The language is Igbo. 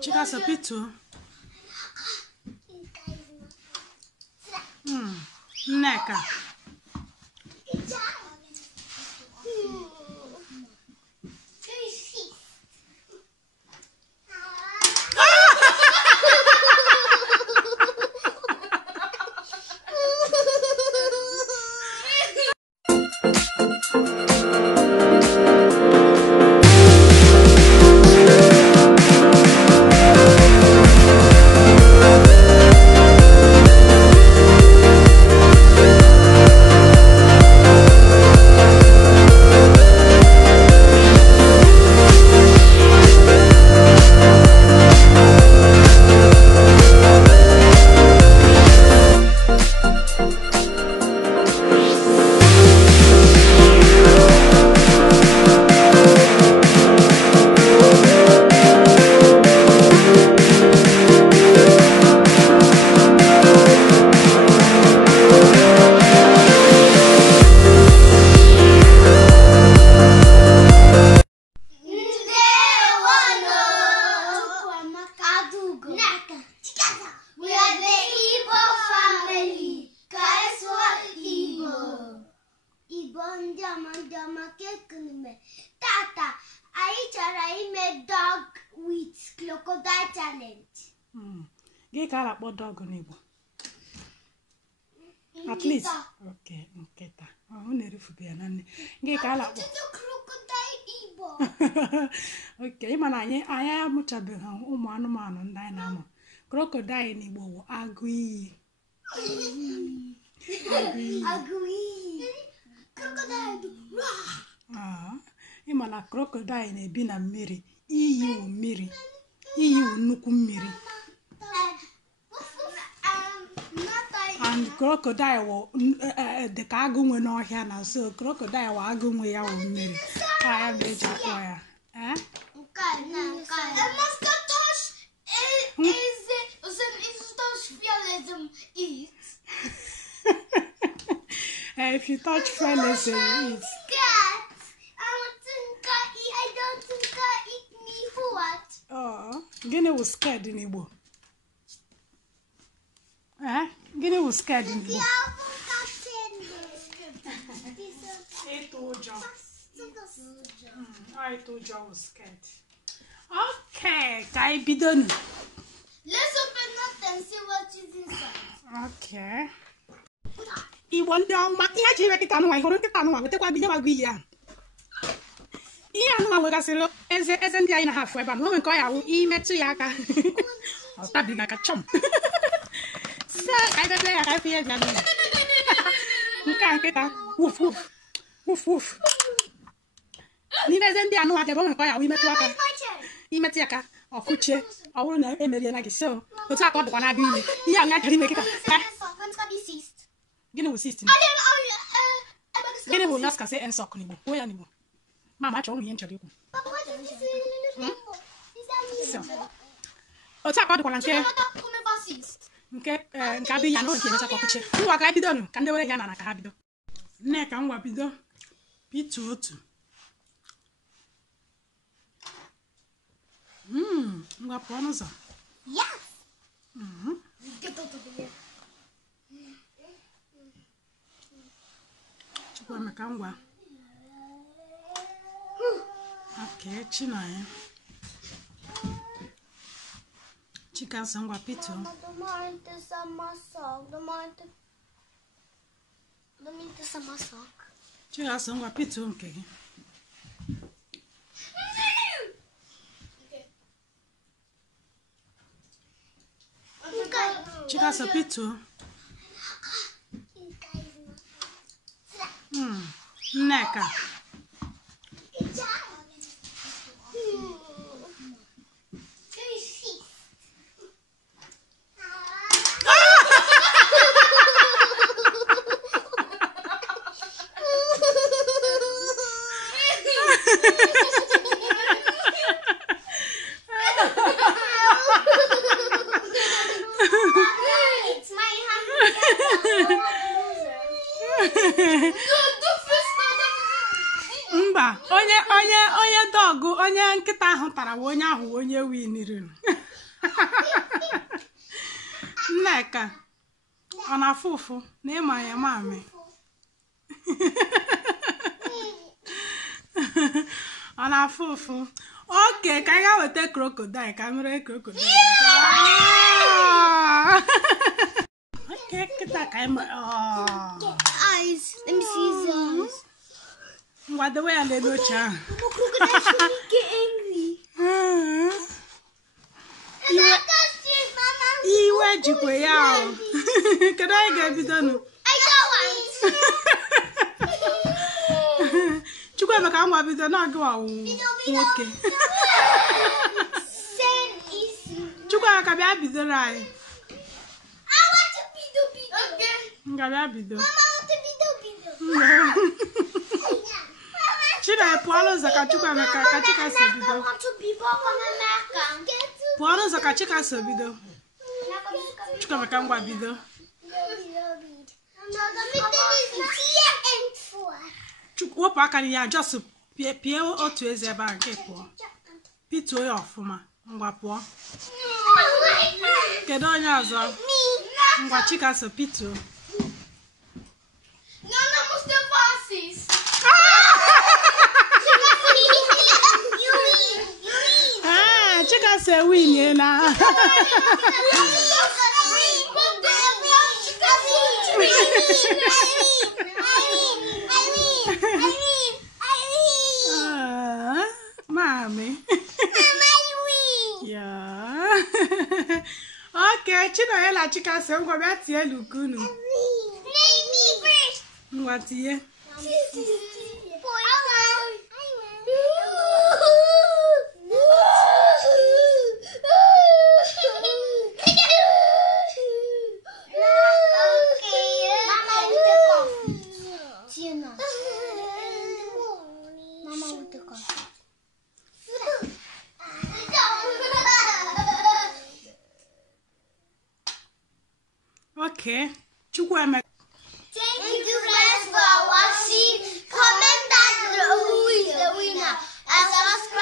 Chica sapito. Neka. Tata, I made dog with crocodile challenge. Gị ka a na-akpọ dog n'Igbo. At least. Okay, nkịta. Ọ na-erifugo ya na nne. Gị ka a na-akpọ crocodile Igbo. Okay, ịma na anyị amụchabeghị ụmụ anụmanụ ndị anyị na-amụ. Crocodile n'Igbo bụ agụ iyi. Agụ iyi. Crocodile. Ịma na crocodile na-ebi na mmiri. Iyi wụ mmiri. Iyi wụ nnukwu mmiri. And crocodile wụ dị ka agụ nwe n'ọhịa na so crocodile wụ agụ nwe ya wụ mmiri. Ya na-eji akpọ ya. If you touch feathers, you eat. Gịnị wụ scared in Igbo? Gịnị wụ scared in Igbo? Ịtụ ụjọ. Ịtụ ụjọ wụ scared. Okay, ka anyị bido nụ. Let's open up and see what is inside. Okay. Igbo ndị ọma, ihe ji ire nkịta anụnwa, ịhụrụ nkịta anụnwa, wetekwa bido gwa gị ihe a. Ihe anụnwa nwegasịrị eze ndị anyị na-afụ ebe a, na o nwere nke ọ ya wụ imetụ ya aka. Ọ tabighị aka chọm. So, ka anyị bebe ya ka anyị fụ ihe dị anụnwa. Nke a nkịta, wuf wuf, wuf wuf. N'ime eze ndị anụnwa debe o nwere nke ọ ya wụ imetụ aka. Imetụ ya aka, ọ kụchie, ọ bụrụ na emeriela gị. So, otu aka ọ dịkwa na-abịa ime. Ihe ahụ ya jere ime kịta. Gịnị wụ cyst? Gịnị wụ last ka say ensọk n'Igbo? Kwuo ya n'Igbo. Mama achọrọ ihe nchọrọ ikwu. Otu aka ọ dịkwara nke abịa ya n'oge emecha ka ọkụchie. Ngwa ka bido nụ ka ndị were ya na ka ha bido. Nneka ngwa bido. Pitu otu. Ngwa pụọ n'ụzọ. Chukwuemeka ngwa. Okay, Chinaya. Chika ngwa Pito. Chika ngwa Pito nke gị. Chika Pito. Nneka. Mba, onye dọgụ onye nkịta ahụ tara onye ahụ onye winiri. Nneka. Ona fufu. Nema ya mami. Ona fufu. Okay, can I go take crocodile? Camera crocodile. Okay, get that camera. Eyes. Let me see his eyes. What the way I let no child. Crocodile shouldn't get angry. Iwe jikwe ya. Can I get it done? I got one. Chukwe meka ngwa bido na agwa wo. Okay. Send easy. Chukwe aka bia bido rai. I want to bido. Okay. Nga bia bido. Mama, I want to bido. Chida pualo zaka chukwe meka ka chika se bido. I want to bido from America. Pualo zaka chika se bido. Chukwe meka ngwa bido. Wopụ aka ya just pie otu eze ebe a nke pụọ. Pituo ya ọfụma. Ngwa pụọ. Kedu onye ọzọ? Ngwa chika so pituo. Chika so win na. Mommy. Yeah. Okay, Chino la chica se ngwa bia tie lukunu. Name me first. Ngwa tie. Okay. Chukweme. Thank you guys for watching. Comment down below who is the winner and subscribe.